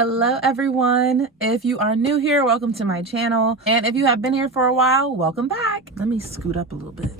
Hello everyone. If you are new here, welcome to my channel. And if you have been here for a while, welcome back. Let me scoot up a little bit.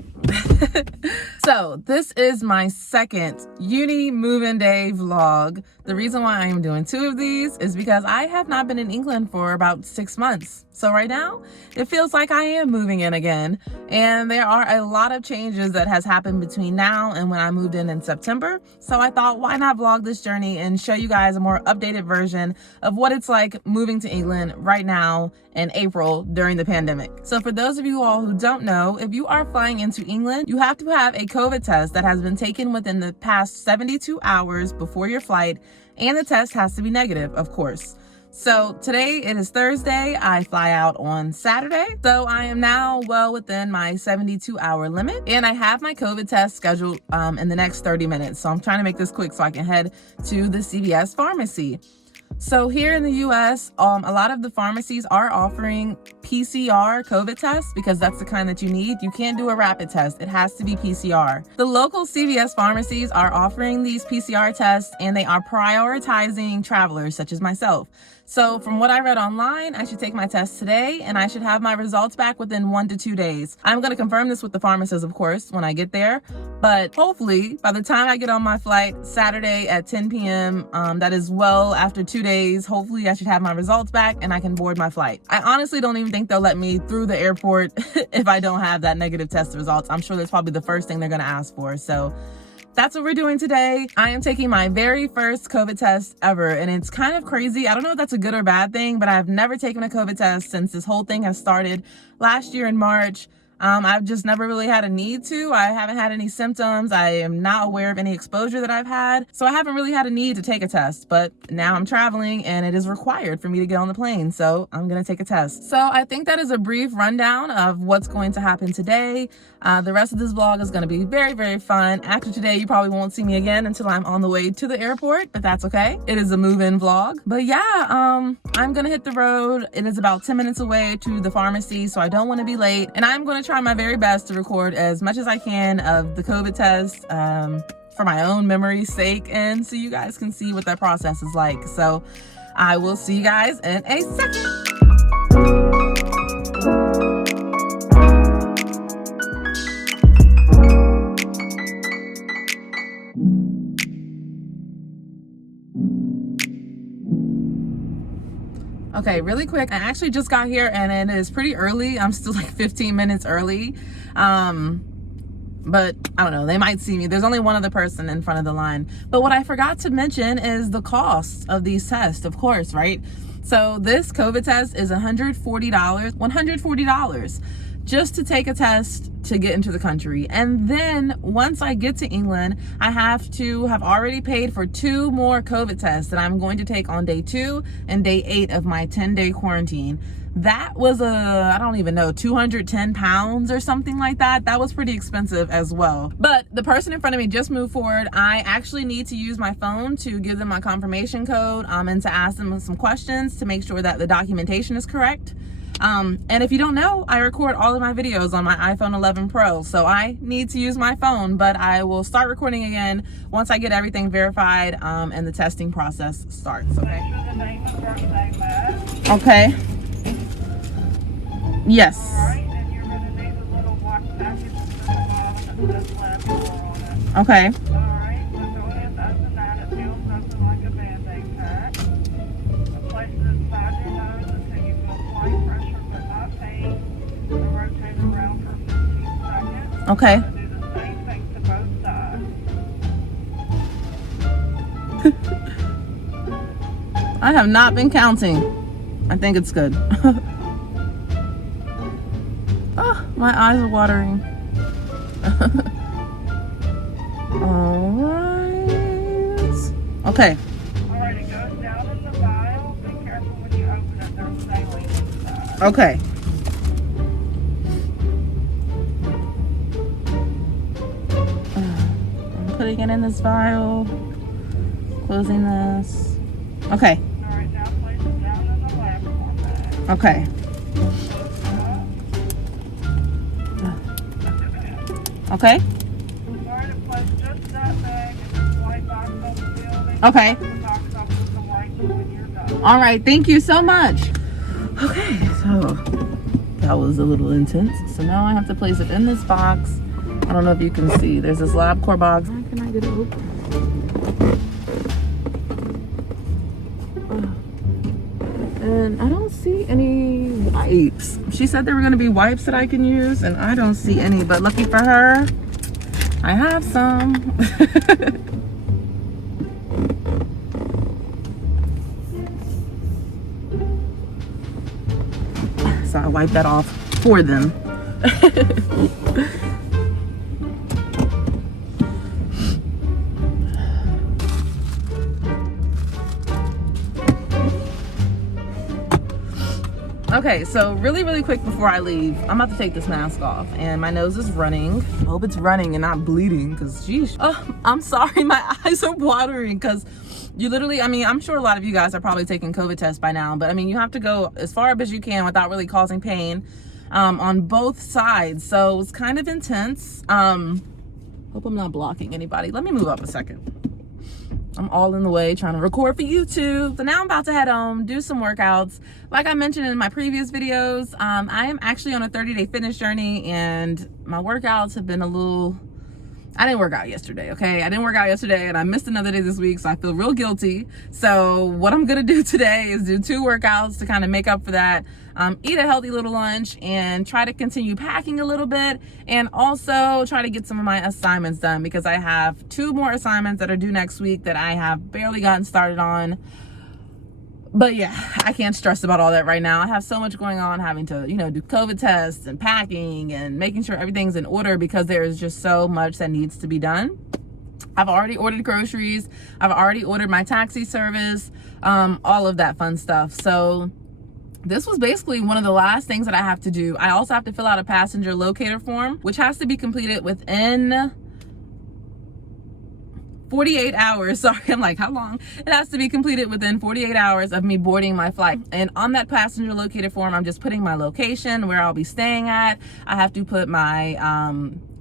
So this is my second Uni Move In Day vlog. The reason why I am doing two of these is because I have not been in England for about 6 months. So right now it feels like I am moving in again. And there are a lot of changes that has happened between now and when I moved in September. So I thought, why not vlog this journey and show you guys a more updated version of what it's like moving to England right now in April during the pandemic. So for those of you all who don't know, if you are flying into England, you have to have a COVID test that has been taken within the past 72 hours before your flight, and the test has to be negative, of course. So today it is Thursday. I fly out on Saturday. So I am now well within my 72-hour limit, and I have my COVID test scheduled in the next 30 minutes. So I'm trying to make this quick so I can head to the CVS pharmacy. So here in the US, a lot of the pharmacies are offering PCR COVID tests because that's the kind that you need. You can't do a rapid test. It has to be PCR. The local CVS pharmacies are offering these PCR tests, and they are prioritizing travelers such as myself. So from what I read online, I should take my test today and I should have my results back within 1 to 2 days. I'm going to confirm this with the pharmacist, of course, when I get there. But hopefully by the time I get on my flight Saturday at 10 p.m., that is well after 2 days, hopefully I should have my results back and I can board my flight. I honestly don't even think they'll let me through the airport if I don't have that negative test results. I'm sure that's probably the first thing they're going to ask for. So that's what we're doing today. I am taking my very first COVID test ever, and it's kind of crazy. I don't know if that's a good or bad thing, but I've never taken a COVID test since this whole thing has started last year in March. I've just never really had a need to. I haven't had any symptoms. I am not aware of any exposure that I've had. So I haven't really had a need to take a test, but now I'm traveling and it is required for me to get on the plane. So I'm going to take a test. So I think that is a brief rundown of what's going to happen today. The rest of this vlog is going to be very, very fun. After today, you probably won't see me again until I'm on the way to the airport, but that's okay. It is a move-in vlog. But yeah, I'm going to hit the road. It is about 10 minutes away to the pharmacy, so I don't want to be late. And I'm going to try my very best to record as much as I can of the COVID test for my own memory's sake, and so you guys can see what that process is like. So I will see you guys in a second. Okay, really quick, I actually just got here and it is pretty early. I'm still like 15 minutes early. But I don't know, they might see me. There's only one other person in front of the line. But what I forgot to mention is the cost of these tests, of course, right? So this COVID test is $140 just to take a test to get into the country. And then once I get to England, I have to have already paid for 2 more COVID tests that I'm going to take on day 2 and day 8 of my 10-day quarantine. That was I don't even know, 210 pounds or something like that. That was pretty expensive as well. But the person in front of me just moved forward. I actually need to use my phone to give them my confirmation code and to ask them some questions to make sure that the documentation is correct. And if you don't know, I record all of my videos on my iPhone 11 Pro, so I need to use my phone, but I will start recording again once I get everything verified and the testing process starts, okay? Okay. Yes. Alright, and you're going to need a little black package at the bottom that says lab on it. Okay. Alright, so go ahead and open that. It feels nothing like a Band-Aid pack. Place it inside your nose until you feel slight pressure but not pain. And rotate around for 15 seconds. Okay. And do the same thing to both sides. I have not been counting. I think it's good. Oh, my eyes are watering. All right. Okay. Alright, it goes down in the vial. Be careful when you open it. There's saline inside. Okay. I'm putting it in this vial. Closing this. Okay. Alright, now place it down in the lab format. Okay. Okay. Alright, it place just that bag in this white box on the building. Okay. The box up with the white when you're done. All right, thank you so much. Okay, so that was a little intense. So now I have to place it in this box. I don't know if you can see. There's this LabCorp box. How can I get it open? And I don't see any wipes. She said there were going to be wipes that I can use, and I don't see any. But lucky for her, I have some. So I wiped that off for them. Okay, so really quick before I leave, I'm about to take this mask off, and my nose is running. I hope it's running and not bleeding, because geez. Oh, I'm sorry, my eyes are watering, because you literally, I mean, I'm sure a lot of you guys are probably taking COVID tests by now, but I mean, you have to go as far up as you can without really causing pain on both sides. So it's kind of intense. Hope I'm not blocking anybody. Let me move up a second. I'm all in the way trying to record for YouTube. So now I'm about to head home, do some workouts. Like I mentioned in my previous videos, I am actually on a 30-day fitness journey, and my workouts have been a little... I didn't work out yesterday, okay? I didn't work out yesterday, and I missed another day this week, so I feel real guilty. So what I'm gonna do today is do 2 workouts to kind of make up for that. Eat a healthy little lunch and try to continue packing a little bit, and also try to get some of my assignments done, because I have 2 more assignments that are due next week that I have barely gotten started on. But yeah, I can't stress about all that right now. I have so much going on, having to, you know, do COVID tests and packing and making sure everything's in order, because there is just so much that needs to be done. I've already ordered groceries. I've already ordered my taxi service, all of that fun stuff. So this was basically one of the last things that I have to do. I also have to fill out a passenger locator form, which has to be completed within 48 hours. Sorry, I'm like, how long? It has to be completed within 48 hours of me boarding my flight. And on that passenger locator form, I'm just putting my location, where I'll be staying at. I have to put my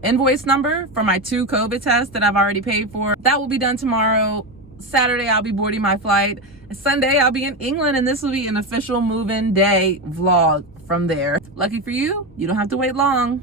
invoice number for my 2 COVID tests that I've already paid for. That will be done tomorrow. Saturday, I'll be boarding my flight. Sunday, I'll be in England, and this will be an official move-in day vlog from there. Lucky for you, you don't have to wait long.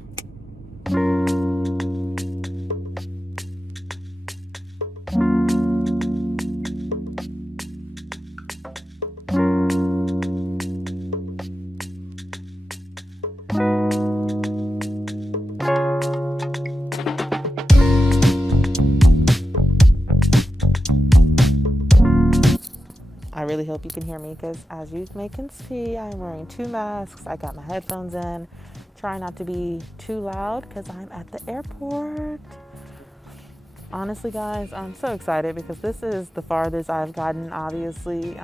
I really hope you can hear me, because as you may can see, I'm wearing 2 masks. I got my headphones in. Try not to be too loud, because I'm at the airport. Honestly, guys, I'm so excited, because this is the farthest I've gotten, obviously,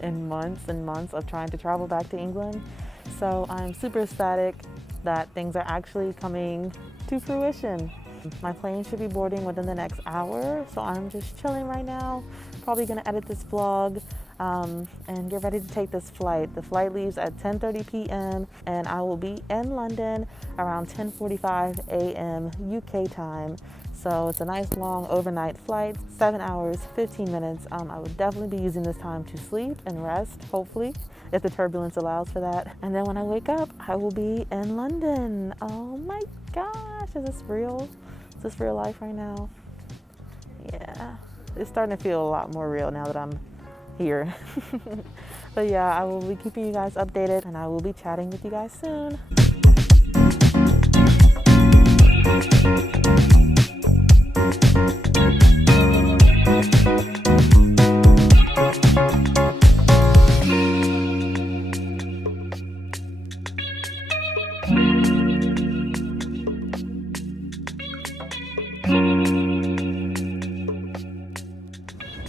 in months and months of trying to travel back to England. So I'm super ecstatic that things are actually coming to fruition. My plane should be boarding within the next hour, so I'm just chilling right now. Probably gonna edit this vlog and get ready to take this flight. The flight leaves at 10:30 p.m. and I will be in London around 10:45 a.m. UK time. So it's a nice long overnight flight, 7 hours, 15 minutes. I will definitely be using this time to sleep and rest, hopefully, if the turbulence allows for that. And then when I wake up, I will be in London. Oh my gosh, is this real? Is this real life right now? Yeah, it's starting to feel a lot more real now that I'm here. But yeah, I will be keeping you guys updated, and I will be chatting with you guys soon.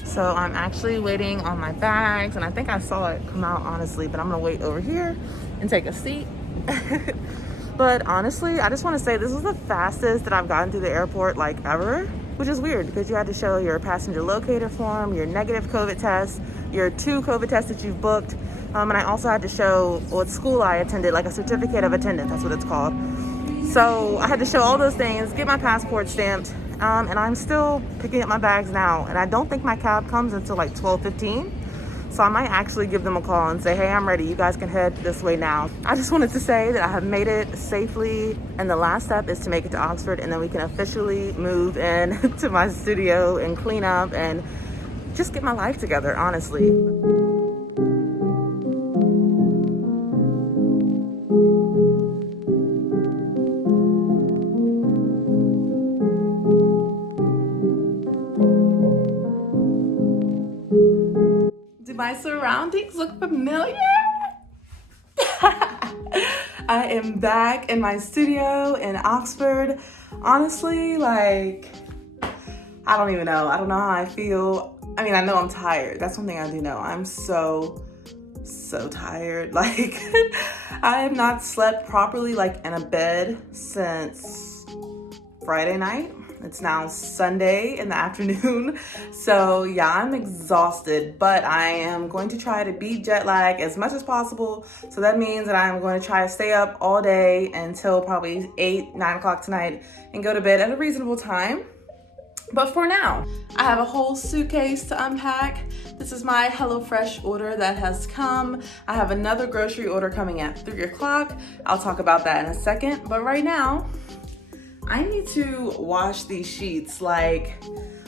So I'm actually waiting on my bags, and I think I saw it come out, honestly, but I'm gonna wait over here and take a seat. But honestly, I just want to say this was the fastest that I've gotten through the airport like ever, which is weird, because you had to show your passenger locator form, your negative COVID test, your 2 COVID tests that you've booked, and I also had to show what school I attended, like a certificate of attendance, that's what it's called. So I had to show all those things, get my passport stamped, and I'm still picking up my bags now, and I don't think my cab comes until like 12:15. So I might actually give them a call and say, hey, I'm ready. You guys can head this way now. I just wanted to say that I have made it safely. And the last step is to make it to Oxford, and then we can officially move in to my studio and clean up and just get my life together, honestly. Do my surroundings look familiar? I am back in my studio in Oxford. Honestly, like, I don't even know. I don't know how I feel. I mean, I know I'm tired. That's one thing I do know. I'm so tired. Like, I have not slept properly, like, in a bed since Friday night. It's now Sunday in the afternoon. So yeah, I'm exhausted, but I am going to try to beat jet lag as much as possible. So that means that I'm going to try to stay up all day until probably 8, 9 o'clock tonight and go to bed at a reasonable time. But for now, I have a whole suitcase to unpack. This is my HelloFresh order that has come. I have another grocery order coming at 3 o'clock. I'll talk about that in a second. But right now, I need to wash these sheets. Like,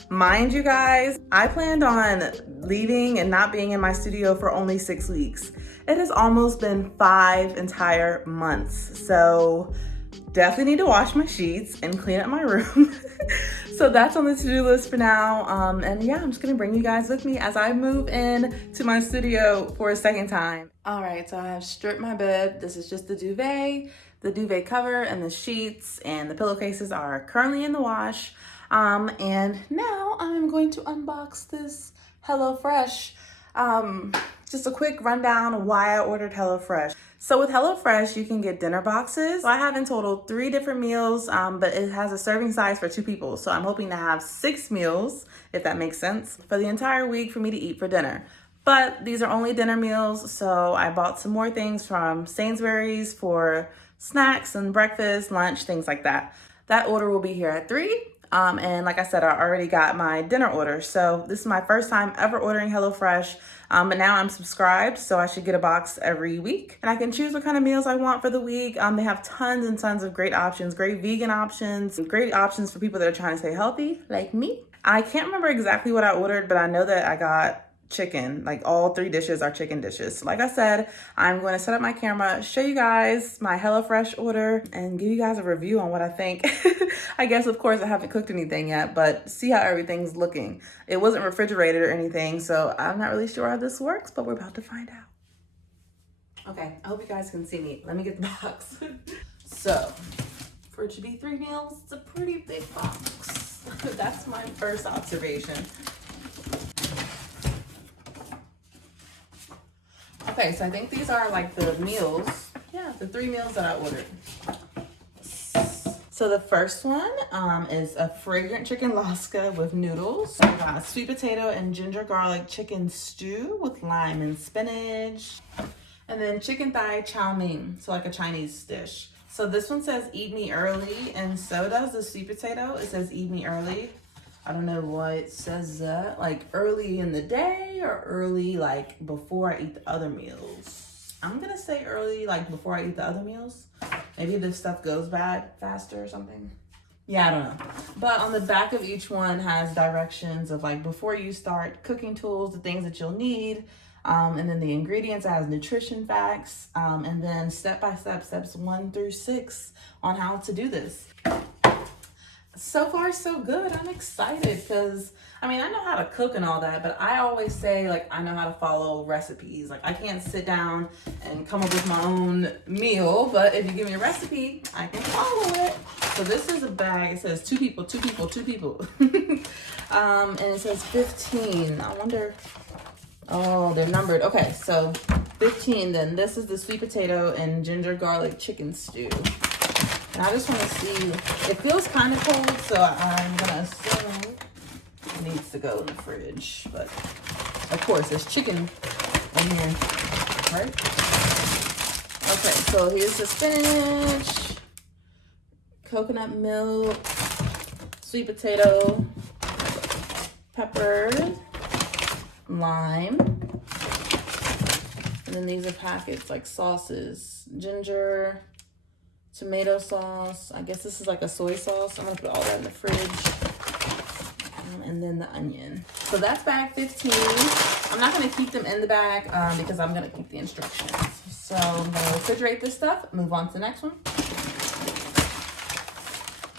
mind you guys, I planned on leaving and not being in my studio for only 6 weeks. It has almost been 5 entire months. So definitely need to wash my sheets and clean up my room. So that's on the to-do list for now. And yeah, I'm just gonna bring you guys with me as I move in to my studio for a second time. All right, so I have stripped my bed. This is just the duvet. The duvet cover and the sheets and the pillowcases are currently in the wash. And now I'm going to unbox this HelloFresh. Just a quick rundown of why I ordered HelloFresh. So with HelloFresh, you can get dinner boxes. So I have in total 3 different meals, but it has a serving size for 2 people. So I'm hoping to have 6 meals, if that makes sense, for the entire week for me to eat for dinner. But these are only dinner meals, so I bought some more things from Sainsbury's for snacks and breakfast, lunch, things like that. That order will be here at 3. And like I said, I already got my dinner order. So this is my first time ever ordering HelloFresh. But now I'm subscribed, so I should get a box every week. And I can choose what kind of meals I want for the week. They have tons and tons of great options, great vegan options, great options for people that are trying to stay healthy, like me. I can't remember exactly what I ordered, but I know that I got chicken. Like, all 3 dishes are chicken dishes. So like I said, I'm going to set up my camera, show you guys my HelloFresh order, and give you guys a review on what I think. I guess, of course, I haven't cooked anything yet, but see how everything's looking. It wasn't refrigerated or anything, so I'm not really sure how this works, but we're about to find out. Okay, I hope you guys can see me. Let me get the box. So, for it to be 3 meals, it's a pretty big box. That's my first observation. Okay, so I think these are like the meals. Yeah, the 3 meals that I ordered. So the first one is a fragrant chicken lasca with noodles. I got sweet potato and ginger garlic chicken stew with lime and spinach. And then chicken thigh chow mein, so like a Chinese dish. So this one says eat me early, and so does the sweet potato. It says eat me early. I don't know why it says that. Like early in the day or early like before I eat the other meals. I'm gonna say early, like before I eat the other meals. Maybe this stuff goes bad faster or something. Yeah, I don't know. But on the back of each one has directions of like before you start, cooking tools, the things that you'll need. And then the ingredients, it has nutrition facts. And then step-by-step, steps 1 through 6 on how to do this. So far, so good. I'm excited because, I mean, I know how to cook and all that, but I always say, like, I know how to follow recipes. Like, I can't sit down and come up with my own meal, but if you give me a recipe, I can follow it. So this is a bag. It says 2 people, 2 people, 2 people. And it says 15. I wonder, oh, they're numbered. Okay, so 15 then. This is the sweet potato and ginger garlic chicken stew. And I just want to see, it feels kind of cold, so I'm going to assume it needs to go in the fridge. But, of course, there's chicken in here, right? Okay, so here's the spinach, coconut milk, sweet potato, pepper, lime, And then these are packets like sauces, ginger, tomato sauce. I guess this is like a soy sauce. I'm gonna put all that in the fridge. And then the onion. So that's bag 15. I'm not gonna keep them in the bag because I'm gonna keep the instructions. So I'm gonna refrigerate this stuff, move on to the next one.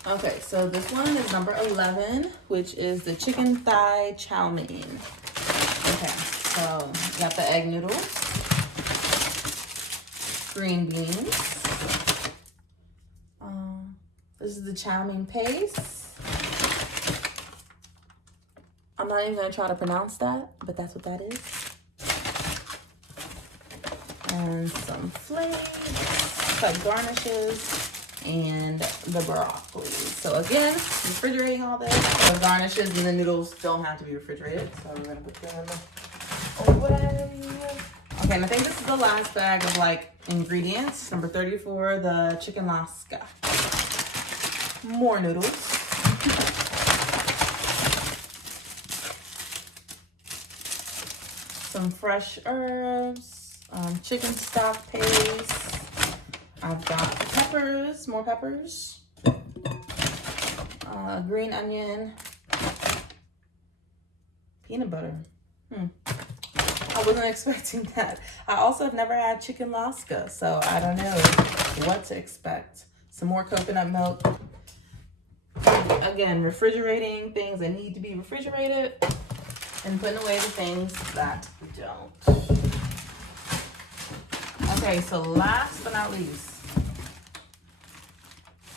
Okay, so this one is number 11, which is the chicken thigh chow mein. Okay, so got the egg noodles, green beans. This is the chow mein paste. I'm not even gonna try to pronounce that, but that's what that is. And some flakes, like garnishes, and the broccoli. So again, refrigerating all this. The garnishes and the noodles don't have to be refrigerated, so we're gonna put them away. Okay, and I think this is the last bag of like ingredients. Number 34, the chicken laska. More noodles. Some fresh herbs, chicken stock paste. I've got peppers, more peppers, green onion, peanut butter. I wasn't expecting that. I also have never had chicken laska, so I don't know what to expect. Some more coconut milk. Again, refrigerating things that need to be refrigerated and putting away the things that don't. Okay, so last but not least,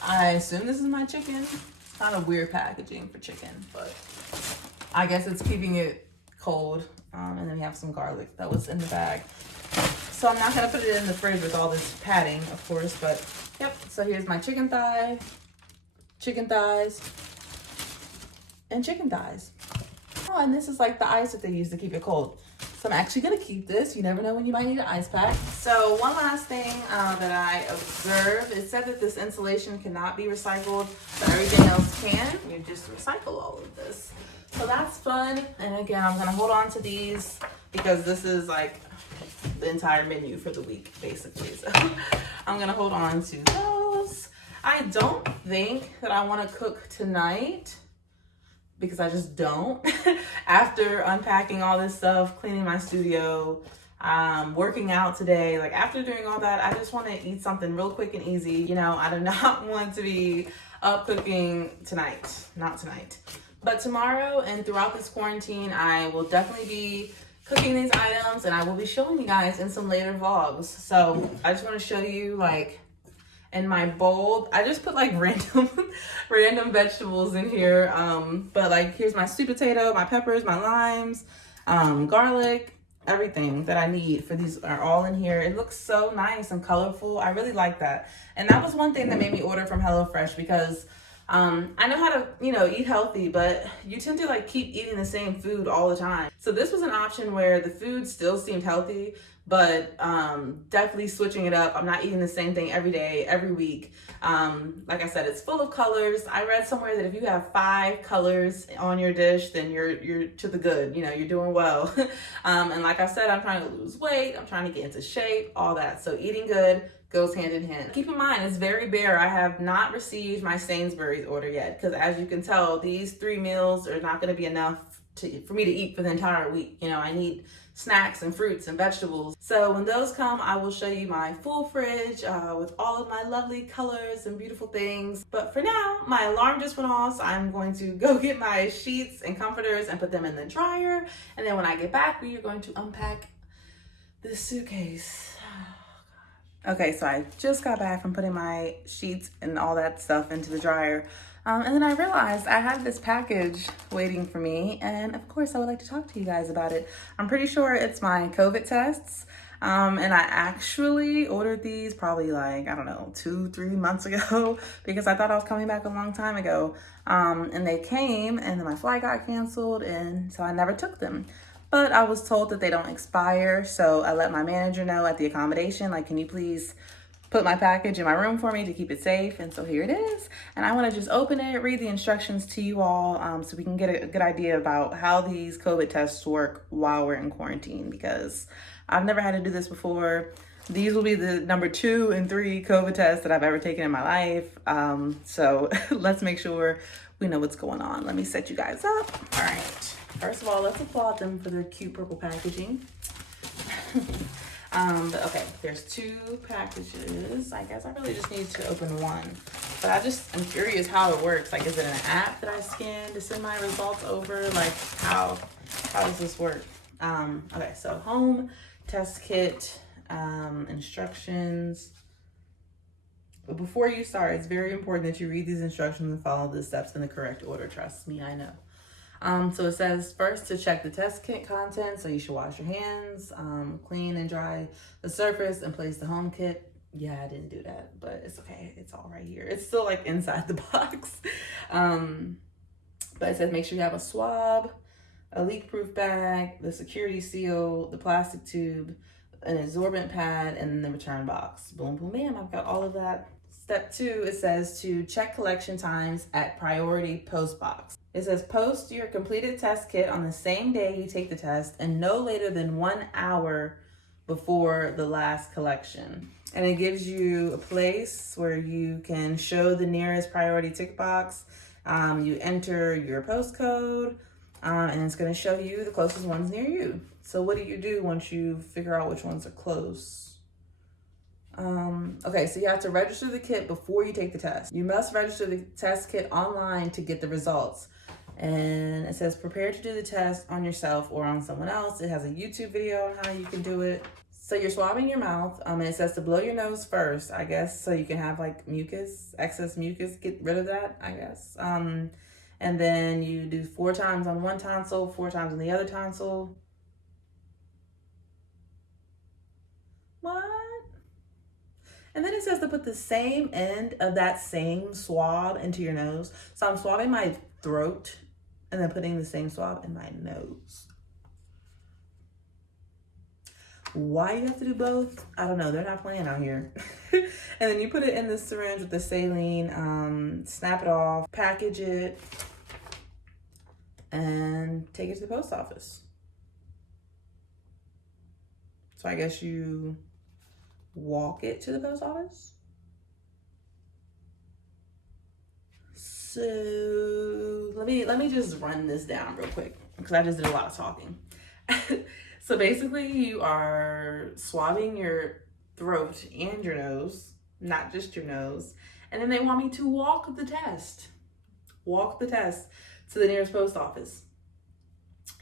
I assume this is my chicken. It's kind of weird packaging for chicken, but I guess it's keeping it cold. And then we have some garlic that was in the bag. So I'm not gonna put it in the fridge with all this padding, of course, but yep. So here's my chicken thigh, chicken thighs, and chicken thighs. Oh, and this is like the ice that they use to keep it cold. So I'm actually gonna keep this. You never know when you might need an ice pack. So one last thing that I observed, it said that this insulation cannot be recycled, but everything else can. You just recycle all of this. So that's fun. And again, I'm gonna hold on to these because this is like the entire menu for the week, basically. So I'm gonna hold on to those. I don't think that I wanna cook tonight because I just don't. After unpacking all this stuff, cleaning my studio, working out today, like after doing all that, I just wanna eat something real quick and easy. You know, I do not want to be up cooking tonight, not tonight. But tomorrow and throughout this quarantine, I will definitely be cooking these items and I will be showing you guys in some later vlogs. So I just want to show you like in my bowl, I just put like random vegetables in here. But like here's my sweet potato, my peppers, my limes, garlic, everything that I need for these are all in here. It looks so nice and colorful. I really like that. And that was one thing that made me order from HelloFresh because I know how to, you know, eat healthy, but you tend to like keep eating the same food all the time. So this was an option where the food still seemed healthy, but definitely switching it up. I'm not eating the same thing every day, every week. Like I said, it's full of colors. I read somewhere that if you have 5 colors on your dish, then you're to the good, you know, you're doing well. And like I said, I'm trying to lose weight. I'm trying to get into shape, all that. So eating good goes hand in hand. Keep in mind, it's very bare. I have not received my Sainsbury's order yet because as you can tell, these 3 meals are not going to be enough for me to eat for the entire week. You know, I need snacks and fruits and vegetables. So when those come, I will show you my full fridge with all of my lovely colors and beautiful things. But for now, my alarm just went off, so I'm going to go get my sheets and comforters and put them in the dryer. And then when I get back, we are going to unpack this suitcase. Okay, so I just got back from putting my sheets and all that stuff into the dryer. And then I realized I had this package waiting for me. And of course, I would like to talk to you guys about it. I'm pretty sure it's my COVID tests. And I actually ordered these probably like, I don't know, 2-3 months ago because I thought I was coming back a long time ago. And they came and then my flight got canceled and so I never took them. But I was told that they don't expire, so I let my manager know at the accommodation, like, can you please put my package in my room for me to keep it safe. And so here it is. And I want to just open it, read the instructions to you all so we can get a good idea about how these COVID tests work while we're in quarantine, because I've never had to do this before. These will be the number 2 and 3 COVID tests that I've ever taken in my life. So let's make sure we know what's going on. Let me set you guys up. All right. First of all, let's applaud them for their cute purple packaging. But okay, there's 2 packages. I guess I really just need to open one. But I'm curious how it works. Like, is it an app that I scan to send my results over? Like, how does this work? Okay, so home, test kit, instructions. But before you start, it's very important that you read these instructions and follow the steps in the correct order. Trust me, I know. So it says first to check the test kit content. So you should wash your hands, clean and dry the surface, and place the home kit. Yeah, I didn't do that, but it's okay. It's all right here. It's still like inside the box. But it says make sure you have a swab, a leak-proof bag, the security seal, the plastic tube, an absorbent pad, and the return box. Boom, boom, bam. I've got all of that. Step 2, it says to check collection times at priority post box. It says post your completed test kit on the same day you take the test and no later than 1 hour before the last collection. And it gives you a place where you can show the nearest priority tick box. You enter your postcode, and it's going to show you the closest ones near you. So what do you do once you figure out which ones are close? Okay, so you have to register the kit before you take the test. You must register the test kit online to get the results. And it says prepare to do the test on yourself or on someone else. It has a YouTube video on how you can do it. So you're swabbing your mouth. And it says to blow your nose first, I guess, so you can have like mucus, excess mucus, get rid of that, I guess. And then you do 4 times on one tonsil, 4 times on the other tonsil. What? And then it says to put the same end of that same swab into your nose. So I'm swabbing my throat and then putting the same swab in my nose. Why you have to do both? I don't know. They're not playing out here. And then you put it in the syringe with the saline, snap it off, package it, and take it to the post office. So I guess you walk it to the post office. So let me just run this down real quick because I just did a lot of talking. So basically you are swabbing your throat and your nose, not just your nose. And then they want me to walk the test to the nearest post office.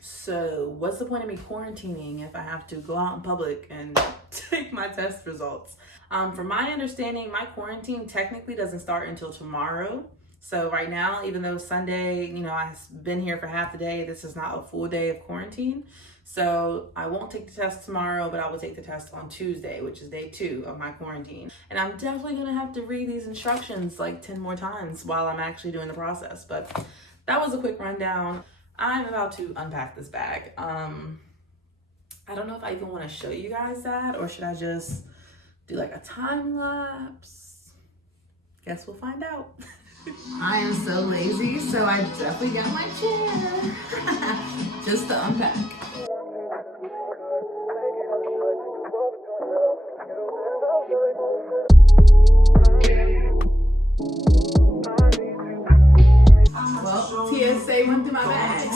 So what's the point of me quarantining if I have to go out in public and take my test results? From my understanding, my quarantine technically doesn't start until tomorrow. So right now, even though Sunday, I've been here for half the day, this is not a full day of quarantine. So I won't take the test tomorrow, but I will take the test on Tuesday, which is day 2 of my quarantine. And I'm definitely gonna have to read these instructions like 10 more times while I'm actually doing the process. But that was a quick rundown. I'm about to unpack this bag. I don't know if I even want to show you guys that, or should I just do like a time lapse? Guess we'll find out. I am so lazy, so I definitely got my chair just to unpack. Well, TSA went through my bag.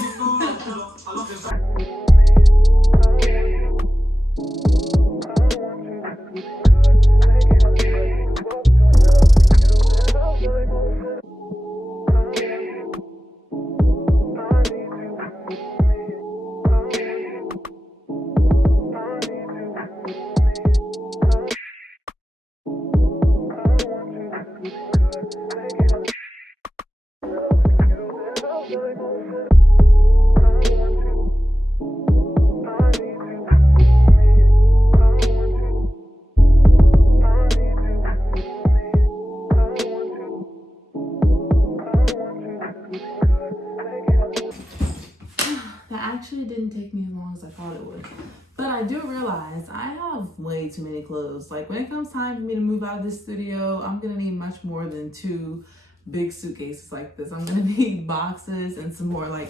That actually didn't take me long. long as I thought it would. But I do realize I have way too many clothes. Like when it comes time for me to move out of this studio, I'm gonna need much more than 2 big suitcases like this. I'm gonna need boxes and some more. Like,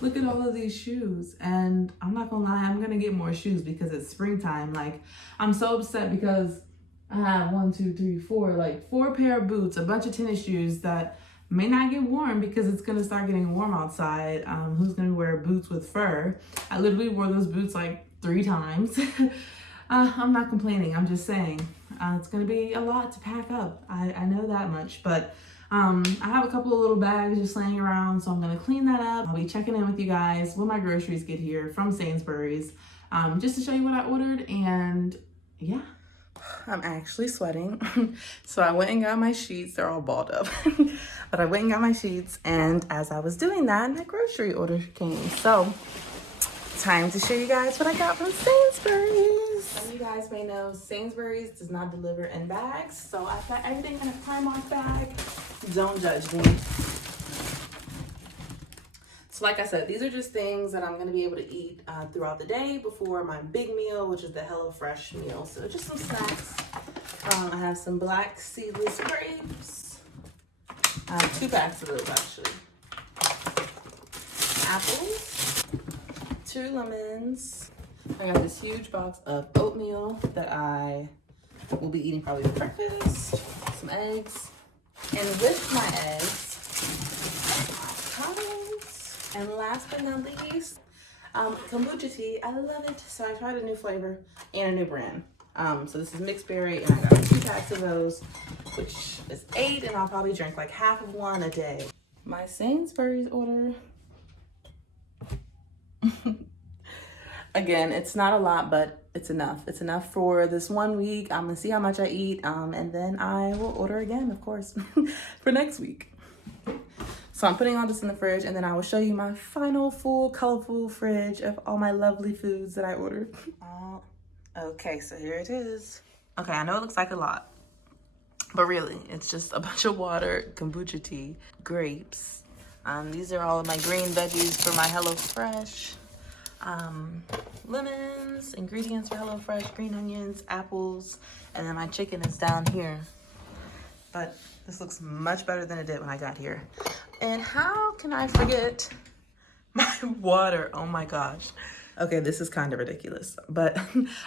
look at all of these shoes. And I'm not gonna lie, I'm gonna get more shoes because it's springtime. Like, I'm so upset because I have 1, 2, 3, 4, like 4 pair of boots, a bunch of tennis shoes that may not get warm because it's gonna start getting warm outside. Who's gonna wear boots with fur? I literally wore those boots like 3 times. I'm not complaining, I'm just saying. It's gonna be a lot to pack up. I know that much, but I have a couple of little bags just laying around, so I'm gonna clean that up. I'll be checking in with you guys when my groceries get here from Sainsbury's, just to show you what I ordered, and yeah. I'm actually sweating. So I went and got my sheets. They're all balled up. But I went and got my sheets, and as I was doing that, my grocery order came. So time to show you guys what I got from Sainsbury's. As you guys may know, Sainsbury's does not deliver in bags, so I've got everything in a Primark bag. Don't judge me. So like I said, these are just things that I'm gonna be able to eat throughout the day before my big meal, which is the HelloFresh meal. So just some snacks. I have some black seedless grapes. I have 2 packs of those actually. Apples, 2 lemons. I got this huge box of oatmeal that I will be eating probably for breakfast. Some eggs. And with my eggs, avocados. And last but not least, kombucha tea. I love it. So I tried a new flavor and a new brand. So this is mixed berry, and I got 2 packs of those, which is 8, and I'll probably drink like half of one a day. My Sainsbury's order. Again, it's not a lot, but it's enough. It's enough for this 1 week. I'm gonna see how much I eat, and then I will order again, of course, for next week. So I'm putting all this in the fridge, and then I will show you my final full, colorful fridge of all my lovely foods that I ordered. Okay, so here it is. Okay, I know it looks like a lot, but really, it's just a bunch of water, kombucha tea, grapes. These are all of my green veggies for my HelloFresh. Lemons, ingredients for HelloFresh, green onions, apples, and then my chicken is down here. But this looks much better than it did when I got here. And how can I forget my water? Oh my gosh. Okay, this is kind of ridiculous, but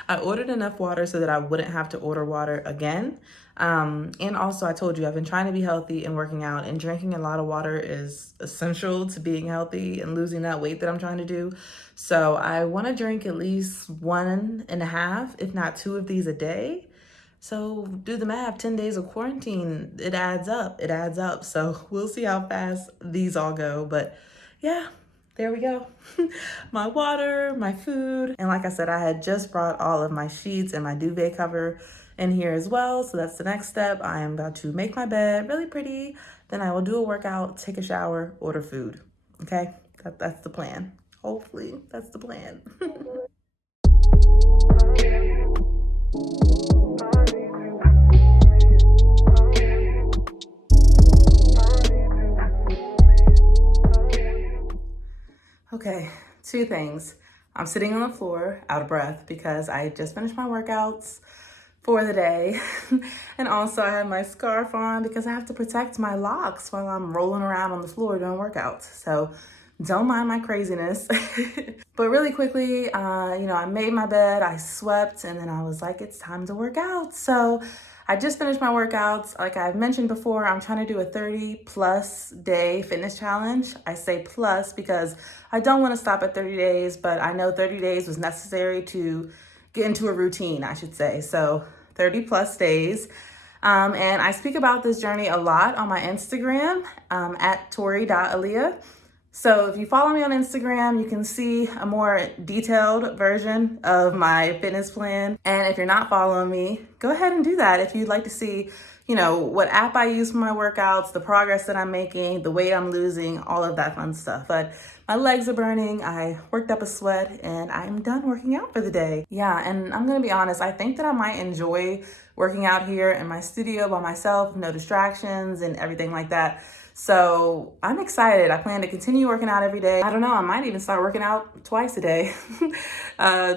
I ordered enough water so that I wouldn't have to order water again. And also I told you I've been trying to be healthy and working out, and drinking a lot of water is essential to being healthy and losing that weight that I'm trying to do. So I want to drink at least 1.5, if not 2 of these a day. So do the math, 10 days of quarantine, it adds up, So we'll see how fast these all go, but yeah. There we go. My water, my food. And like I said, I had just brought all of my sheets and my duvet cover in here as well. So that's the next step. I am about to make my bed really pretty. Then I will do a workout, take a shower, order food. Okay, that's the plan. Hopefully, that's the plan. Okay, 2 things. I'm sitting on the floor out of breath because I just finished my workouts for the day. And also I have my scarf on because I have to protect my locks while I'm rolling around on the floor doing workouts. So don't mind my craziness. But really quickly, I made my bed, I swept, and then I was like, it's time to work out. So I just finished my workouts. Like I've mentioned before, I'm trying to do a 30+ day fitness challenge. I say plus because I don't want to stop at 30 days, but I know 30 days was necessary to get into a routine, I should say. So 30+ days. And I speak about this journey a lot on my Instagram, at tori.aaliyah. So if you follow me on Instagram, you can see a more detailed version of my fitness plan. And if you're not following me, go ahead and do that. If you'd like to see, what app I use for my workouts, the progress that I'm making, the weight I'm losing, all of that fun stuff. But my legs are burning. I worked up a sweat and I'm done working out for the day. Yeah, and I'm gonna be honest, I think that I might enjoy working out here in my studio by myself, no distractions and everything like that. So I'm excited. I plan to continue working out every day. I don't know, I might even start working out twice a day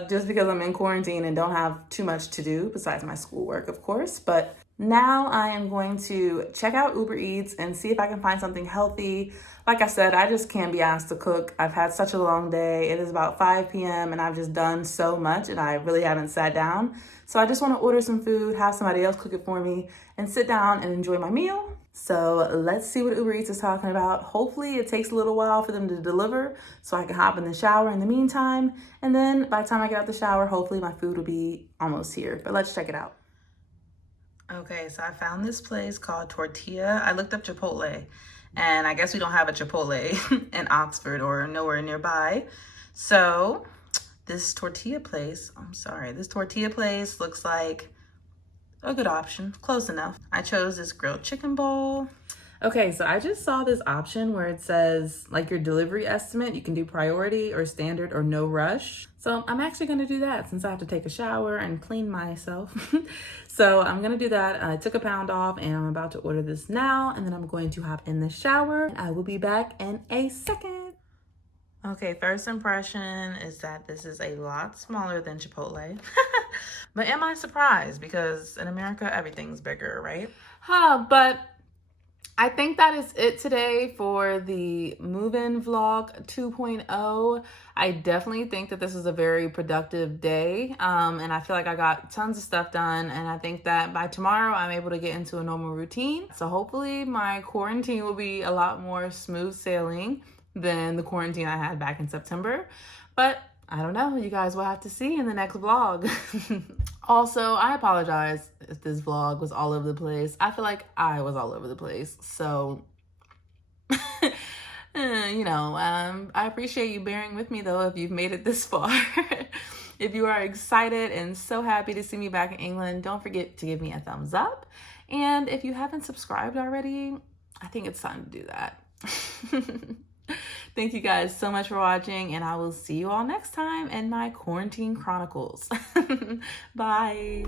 just because I'm in quarantine and don't have too much to do besides my schoolwork, of course. But now I am going to check out Uber Eats and see if I can find something healthy. Like I said, I just can't be asked to cook. I've had such a long day. It is about 5 p.m. and I've just done so much and I really haven't sat down. So I just want to order some food, have somebody else cook it for me, and sit down and enjoy my meal. So let's see what Uber Eats is talking about. Hopefully it takes a little while for them to deliver so I can hop in the shower in the meantime. And then by the time I get out the shower, hopefully my food will be almost here. But let's check it out. Okay, so I found this place called Tortilla. I looked up Chipotle, and I guess we don't have a Chipotle in Oxford or nowhere nearby. So this tortilla place looks like a good option, close enough. I chose this grilled chicken bowl. Okay, so I just saw this option where it says like your delivery estimate, you can do priority or standard or no rush. So I'm actually gonna do that since I have to take a shower and clean myself. So I'm gonna do that. I took a pound off and I'm about to order this now, and then I'm going to hop in the shower. I will be back in a second. Okay, first impression is that this is a lot smaller than Chipotle. But am I surprised? Because in America, everything's bigger, right? But I think that is it today for the move-in vlog 2.0. I definitely think that this is a very productive day. And I feel like I got tons of stuff done. And I think that by tomorrow, I'm able to get into a normal routine. So hopefully my quarantine will be a lot more smooth sailing than the quarantine I had back in September. But I don't know, you guys will have to see in the next vlog. Also, I apologize if this vlog was all over the place. I feel like I was all over the place. So, I appreciate you bearing with me though if you've made it this far. If you are excited and so happy to see me back in England, don't forget to give me a thumbs up. And if you haven't subscribed already, I think it's time to do that. Thank you guys so much for watching, and I will see you all next time in my quarantine chronicles. Bye.